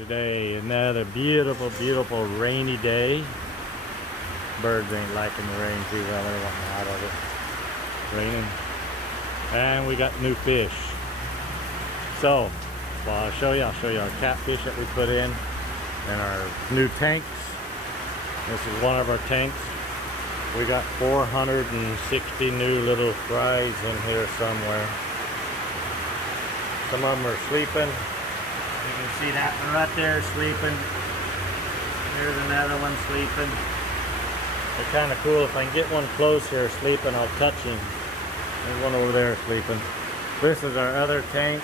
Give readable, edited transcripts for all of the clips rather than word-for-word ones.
today. Another beautiful, beautiful rainy day. Birds ain't liking the rain too well. They're wanting out of it. Raining. And we got new fish. So, well, I'll show you our catfish that we put in and our new tanks. This is one of our tanks. We got 460 new little fries in here somewhere. Some of them are sleeping. You can see that one right there sleeping. Here's another one sleeping. They're kind of cool. If I can get one close here sleeping, I'll touch him. There's one over there sleeping. This is our other tank.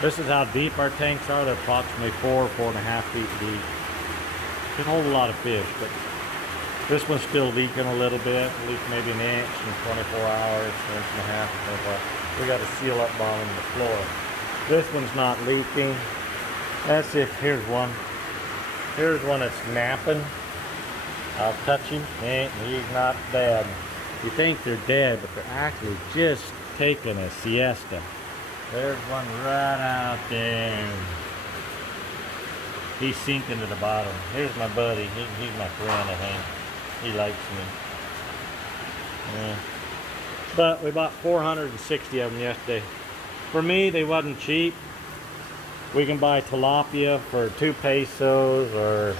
This is how deep our tanks are. They're approximately 4.5 feet deep. Can hold a lot of fish, but this one's still leaking a little bit. Leak maybe an inch in 24 hours, an inch and a half. We got a seal up bottom of the floor. This one's not leaking. That's it. Here's one. Here's one that's napping. I'll touch him. He's not dead. You think they're dead, but they're actually just taking a siesta. There's one right out there. He's sinking to the bottom. Here's my buddy. He's my friend, I think. He likes me. Yeah. But we bought 460 of them yesterday. For me, they wasn't cheap. We can buy tilapia for 2 pesos or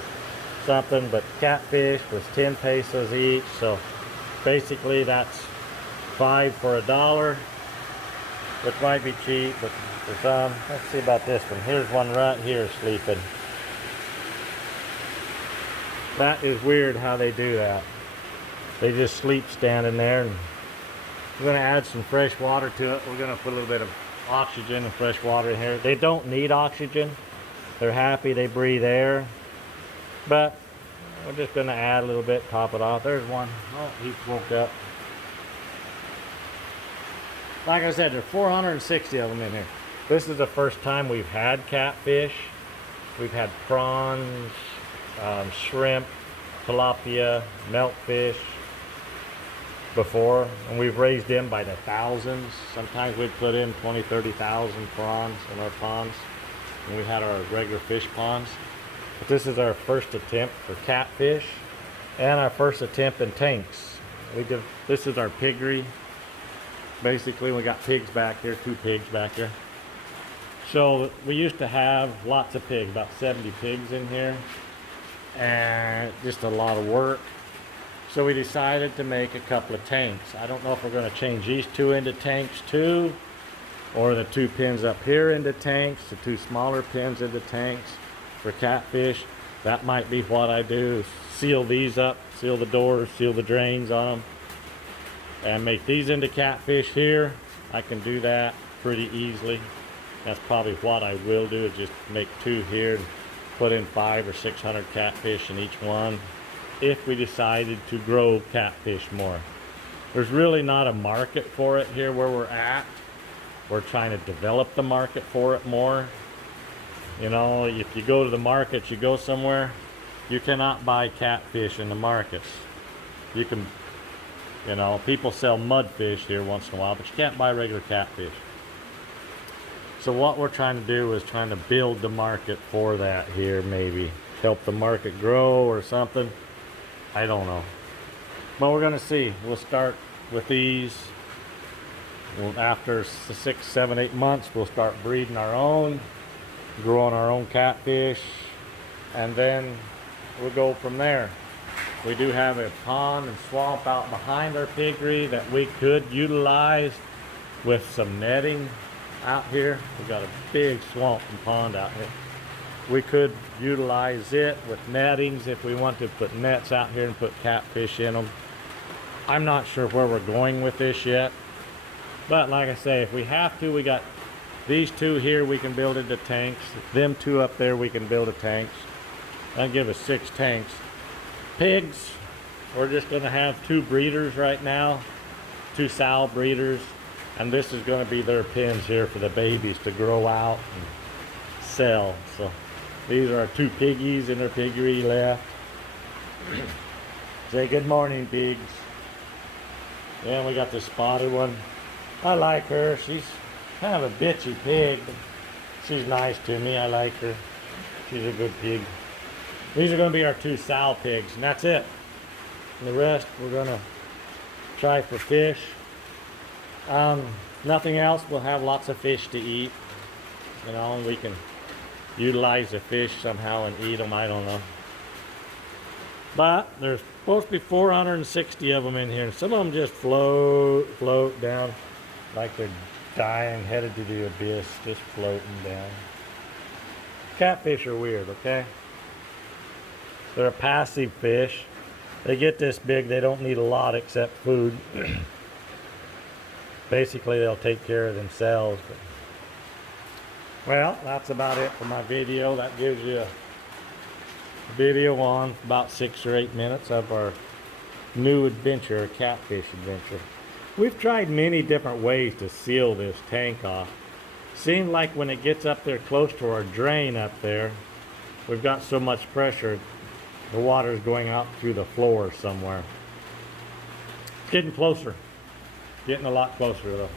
something, but catfish was 10 pesos each. So basically that's 5 for $1, which might be cheap, but for some. Let's see about this one. Here's one right here sleeping. That is weird how they do that. They just sleep standing there. And we're going to add some fresh water to it. We're going to put a little bit of oxygen and fresh water in here. They don't need oxygen. They're happy, they breathe air. But we're just going to add a little bit, top it off. There's one. Oh, he woke up. Like I said, there's 460 of them in here. This is the first time we've had catfish. We've had prawns, shrimp, tilapia, milkfish before, and we've raised them by the thousands. Sometimes we'd put in 20, 30,000 prawns in our ponds when we had our regular fish ponds. But this is our first attempt for catfish and our first attempt in tanks. This is our piggery. Basically, we got pigs back here, 2 pigs back here. So we used to have lots of pigs, about 70 pigs in here, and just a lot of work. So we decided to make a couple of tanks. I don't know if we're going to change these 2 into tanks too, or the 2 pins up here into tanks, the 2 smaller pins into tanks for catfish. That might be what I do. Seal these up, seal the doors, seal the drains on them, and make these into catfish here. I can do that pretty easily. That's probably what I will do, is just make 2 here and put in 500 or 600 catfish in each one if we decided to grow catfish more. There's really not a market for it here where we're at. We're trying to develop the market for it more. You know, if you go to the markets, you go somewhere, you cannot buy catfish in the markets. You can, you know, people sell mudfish here once in a while, but you can't buy regular catfish. So what we're trying to do is trying to build the market for that here, maybe help the market grow or something. I don't know, but we're gonna see. We'll start with these. After 6, 7, 8 months, we'll start breeding our own, growing our own catfish, and then we'll go from there. We do have a pond and swamp out behind our piggery that we could utilize with some netting out here. We've got a big swamp and pond out here. We could utilize it with nettings if we want to put nets out here and put catfish in them. I'm not sure where we're going with this yet, but like I say, if we have to, we got these 2 here we can build into tanks. Them 2 up there we can build a tanks. That'll give us 6 tanks. Pigs, we're just going to have 2 breeders right now, 2 sow breeders, and this is going to be their pens here for the babies to grow out and sell. So these are our 2 piggies in their piggery left. Say good morning, pigs. Yeah, we got this spotted one. I like her. She's kind of a bitchy pig, but she's nice to me. I like her. She's a good pig. These are going to be our 2 sow pigs, and that's it. And the rest we're going to try for fish. Nothing else. We'll have lots of fish to eat. You know, and we can utilize the fish somehow and eat them. I don't know. But there's supposed to be 460 of them in here, and some of them just float down like they're dying, headed to the abyss, just floating down. Catfish are weird, okay? They're a passive fish. They get this big, they don't need a lot except food. Basically, they'll take care of themselves. But, well, that's about it for my video. That gives you a video on about 6 or 8 minutes of our new adventure, a catfish adventure. We've tried many different ways to seal this tank off. Seems like when it gets up there close to our drain up there, we've got so much pressure, the water's going out through the floor somewhere. It's getting closer. Getting a lot closer though.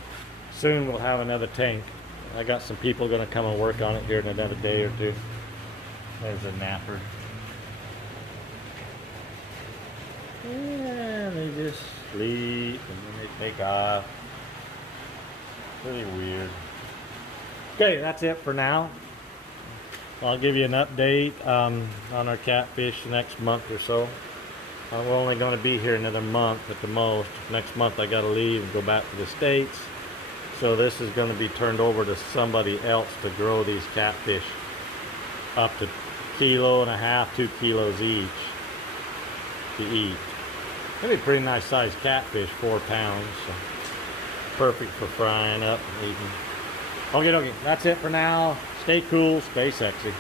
Soon we'll have another tank. I got some people going to come and work on it here in another day or 2. There's a napper. And they just sleep and then they take off. Really weird. Okay, that's it for now. I'll give you an update on our catfish next month or so. We're only going to be here another month at the most. Next month I got to leave and go back to the States. So this is going to be turned over to somebody else to grow these catfish up to 1.5 kilos, 2 kilos each to eat. It'll be a pretty nice sized catfish, 4 pounds. So perfect for frying up and eating. Okay, that's it for now. Stay cool, stay sexy.